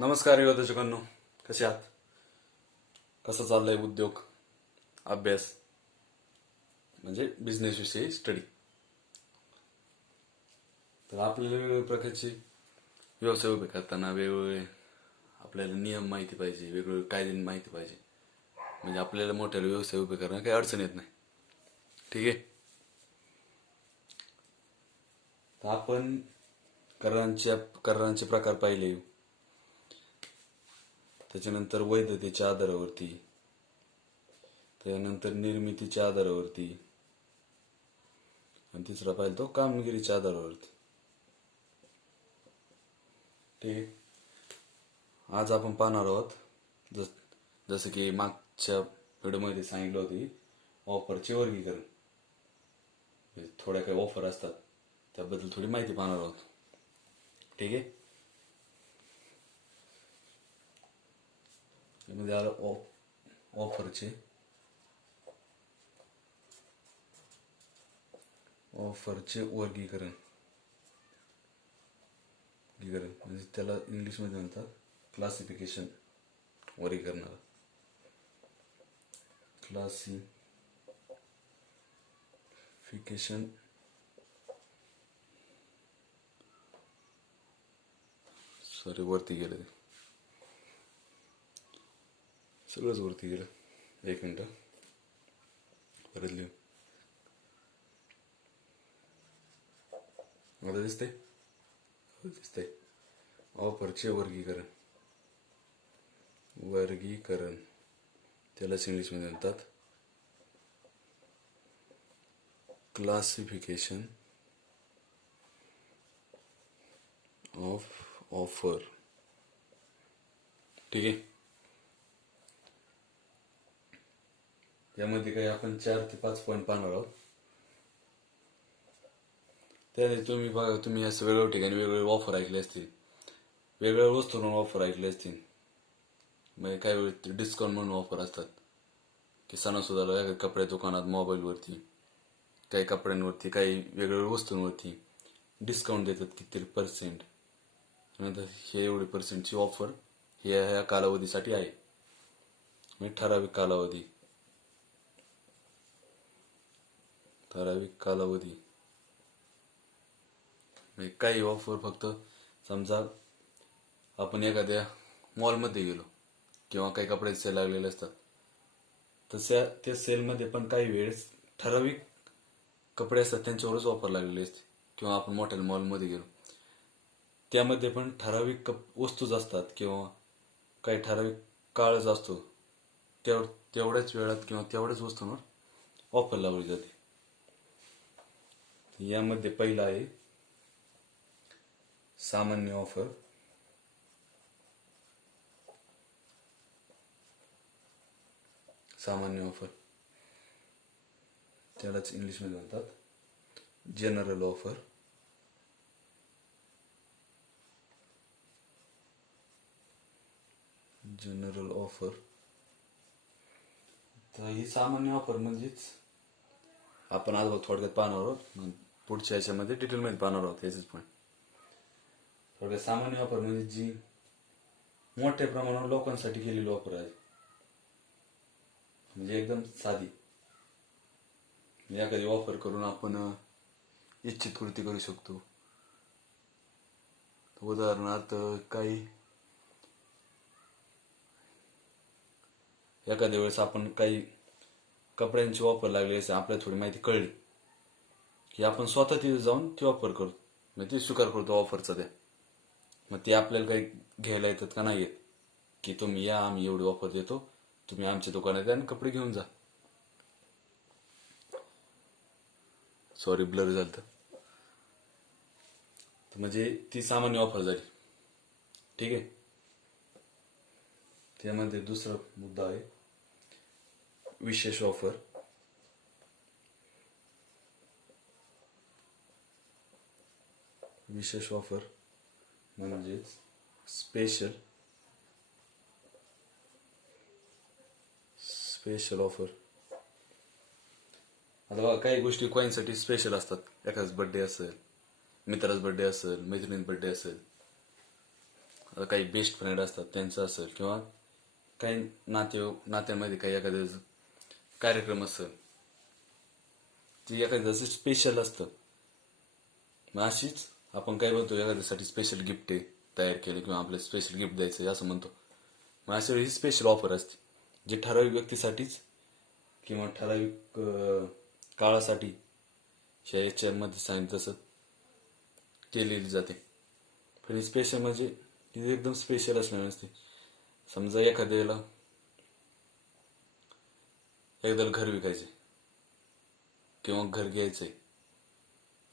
नमस्कार युवदर्शकांनो कसे आहात? कसं चाललंय उद्योग अभ्यास? म्हणजे बिझनेस विषयी स्टडी तर आपल्याला वेगवेगळ्या प्रकारचे व्यवसाय उभे करताना वेगवेगळे आपल्याला नियम माहिती पाहिजे वेगवेगळे कायदे माहिती पाहिजे. म्हणजे आपल्याला मोठ्या व्यवसाय उभे करणं काही अडचण येत नाही. ठीक आहे? तर आपण करांच्या करांचे प्रकार पाहिले. त्याच्यानंतर वैधतेच्या आधारावरती त्यानंतर निर्मितीच्या आधारावरती आणि तिसरा पाहिजे तो कामगिरीच्या आधारावरती. ठीक आज आपण पाहणार आहोत. जस जसं की मागच्या व्हिडिओमध्ये सांगितलं होती ऑफरचे वर्गीकरण. म्हणजे थोड्या काही ऑफर असतात त्याबद्दल थोडी माहिती पाहणार आहोत. ठीक आहे? यामध्ये आलं ऑफ ऑफरचे. ऑफरचे वर्गीकरण. वर्गीकरण म्हणजे त्याला इंग्लिशमध्ये म्हणतात क्लासिफिकेशन वर्गीकरणाला. क्लासिफिकेशन सॉरी वरती गेलं. ते सगळंच वरती गेलं. एक मिनटं. परत लिहू आता दिसतंय? हो दिसतंय. ऑफरचे वर्गीकरण. वर्गीकरण. त्यालाच इंग्लिशमध्ये म्हणतात. क्लासिफिकेशन ऑफ ऑफर ठीक आहे? यामध्ये काही आपण चार ते पाच पॉईंट पाहणार आहोत. त्याने तुम्ही बघा तुम्ही असं वेगळ्या ठिकाणी वेगवेगळे ऑफर ऐकले असतील. वेगवेगळ्या वस्तूंवर ऑफर ऐकले असतील. म्हणजे काही वेळ डिस्काउंट म्हणून ऑफर असतात. की सणासुदाला कपड्या दुकानात मोबाईलवरती काही कपड्यांवरती काही वेगवेगळ्या वस्तूंवरती डिस्काउंट देतात किती पर्सेंट नंतर हे एवढे पर्सेंटची ऑफर हे ह्या कालावधीसाठी आहे. म्हणजे ठराविक कालावधी. ठराविक कालावधी. म्हणजे काही ऑफर फक्त समजा आपण एखाद्या मॉलमध्ये गेलो किंवा काही कपड्याचे सेल लागलेले असतात तशा त्या सेलमध्ये पण काही वेळेस ठराविक कपडे असतात त्यांच्यावरच ऑफर लागलेली असते किंवा आपण मोठ्या मॉलमध्ये गेलो. त्यामध्ये पण ठराविक कप वस्तूच असतात किंवा काही ठराविक काळच असतो तेव तेवढ्याच वेळात किंवा तेवढ्याच वस्तूंवर ऑफर लावली जाते. यामध्ये पहिला आहे सामान्य ऑफर सामान्य ऑफर त्यालाच इंग्लिशमध्ये म्हणतात जनरल ऑफर जनरल ऑफर तर ही सामान्य ऑफर म्हणजेच आपण आज थोडक्यात पाहणार आहोत. पुढच्या याच्यामध्ये डिटेलमध्ये पाहणार आहोत याचेच पण थोडक्यात सामान्य ऑफर म्हणजे जी मोठ्या प्रमाणावर लोकांसाठी केलेली ऑफर आहे. म्हणजे एकदम साधी. म्हणजे एखादी ऑफर करून आपण इच्छित कृती करू शकतो. उदाहरणार्थ काही एखाद्या वेळेस आपण काही कपड्यांची ऑफर लागली असेल आपल्याला थोडी माहिती कळली. की आपण स्वतः तिथे जाऊन ती ऑफर करतो. म्हणजे ती स्वीकार करतो ऑफरचा त्या. मग ते आपल्याला काही घ्यायला येतात का नाही येत की तुम्ही या आम्ही एवढी ऑफर देतो. तुम्ही आमच्या दुकानात या आणि कपडे घेऊन जा. सॉरी ब्लर झालं तर म्हणजे ती सामान्य ऑफर झाली. ठीक आहे? त्यामध्ये दुसरा मुद्दा आहे. विशेष ऑफर विशेष ऑफर म्हणजेच स्पेशल स्पेशल ऑफर आता बघा काही गोष्टी कॉईनसाठी स्पेशल असतात. एखादाच बर्थडे असेल मित्राचा बर्थडे असेल मैत्रिणीचा बर्थडे असेल आता काही बेस्ट फ्रेंड असतात त्यांचं असेल किंवा काही नाते नात्यामध्ये काही एखाद्या कार्यक्रम असेल ते एखाद्याचं स्पेशल असतं मग अशीच आपण काय म्हणतो एखाद्यासाठी स्पेशल गिफ्ट तयार केले किंवा आपल्याला स्पेशल गिफ्ट द्यायचं असं म्हणतो. मग अशा वेळी स्पेशल ऑफर असते जी ठराविक व्यक्तीसाठीच किंवा ठराविक काळासाठी ह्या याच्यामध्ये सांगितलं तसं केलेली जाते. पण स्पेशल म्हणजे ती एकदम स्पेशल असणार असते समजा एखाद्याला एखाद्याला घर विकायचंय किंवा घर घ्यायचंय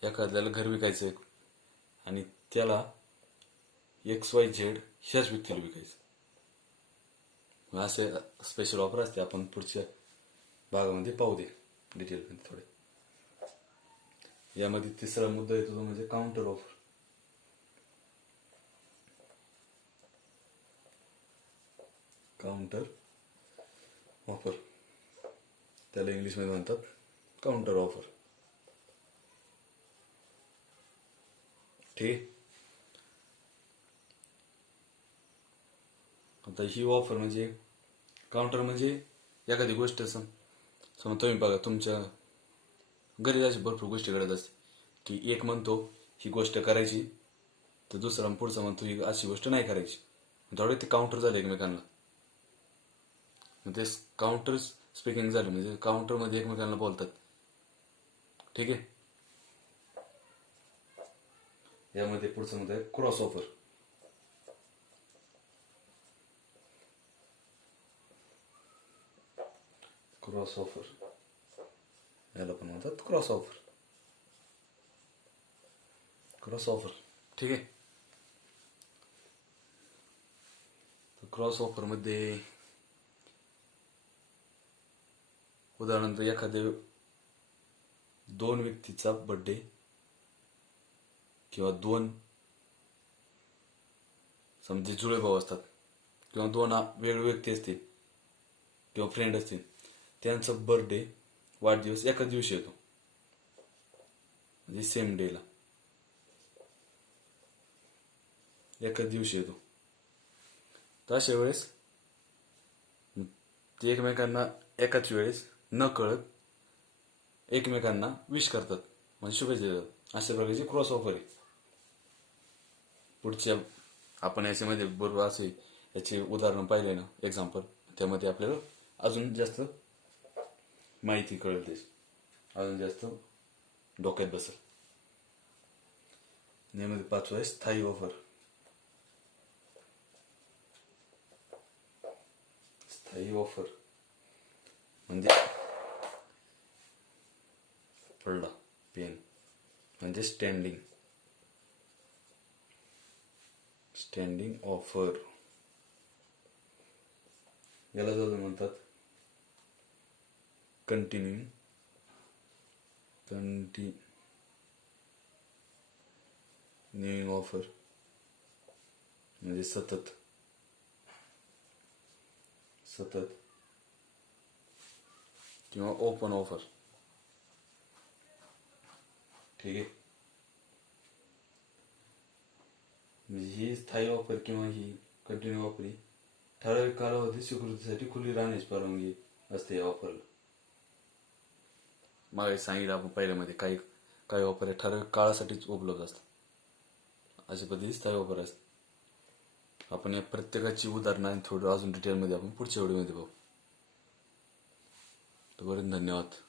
एखाद्याला घर विकायचंय आणि त्याला एक्स वाय झेड ह्याच व्यक्तीला विकायचं. असं स्पेशल ऑफर असते. आपण पुढच्या भागामध्ये पाहू दे डिटेलमध्ये थोडे. यामध्ये तिसरा मुद्दा येतो तो म्हणजे काउंटर ऑफर काउंटर ऑफर त्याला इंग्लिशमध्ये म्हणतात काउंटर ऑफर ते आता ही ऑफर म्हणजे काउंटर म्हणजे एखादी गोष्ट सम समजा तुम्ही बघा तुमच्या घरी अशी भरपूर गोष्टी घडत असते. की एक म्हणतो ही गोष्ट करायची तर दुसरा पुढचा म्हणतो ही अशी गोष्ट नाही करायची. थोडे ते काउंटर झाले एकमेकांना. मग ते काउंटर स्पीकिंग झालं म्हणजे काउंटरमध्ये एकमेकांना बोलतात. ठीक आहे? यामध्ये पुढचं म्हणत आहे क्रॉस ऑफर क्रॉस ऑफर याला पण म्हणतात क्रॉस ऑफर क्रॉस ऑफर ठीक आहे? क्रॉस ऑफरमध्ये उदाहरणार्थ एखाद्या दोन व्यक्तीचा बर्थडे किंवा दोन समजे जुळे भाऊ असतात किंवा दोन वेगळे व्यक्ती असतील किंवा फ्रेंड असतील त्यांचा बर्थडे वाढदिवस एका दिवशी येतो. म्हणजे सेम डेला एका दिवशी येतो. तर अशा वेळेस ते एकमेकांना एकाच वेळेस न कळत एकमेकांना विश करतात. म्हणजे शुभेच्छा देतात. अशा प्रकारची क्रॉस ऑफर आहे. पुढच्या आपण याच्यामध्ये बरोबर असे याचे उदाहरण पाहिले ना एक्झाम्पल त्यामध्ये आपल्याला अजून जास्त माहिती कळेल त्याची अजून जास्त डोक्यात बसेल. आणि यामध्ये आहे स्थायी ऑफर स्थायी ऑफर म्हणजे पडला पेन म्हणजे स्टँडिंग स्टँडिंग ऑफ़र म्हणतात कंटिन्यू कंटिन्यू ऑफ़र सतत सतत ओपन ऑफ़र ठीक आहे? म्हणजे ही स्थायी वापर किंवा ही कंटिन्यू ऑफर ही ठराविक कालावधी स्वीकृतीसाठी खुली राहण्याची परवानगी असते या वापरला. मागे सांगितलं आपण पहिल्यामध्ये काही काही वापर हे ठराविक काळासाठीच उपलब्ध असतात. अशा पद्धती स्थायी ऑफर असते. आपण या प्रत्येकाची उदाहरणं आणि थोडं अजून डिटेलमध्ये आपण पुढच्या व्हिडिओमध्ये पाहू तोपर्यंत धन्यवाद.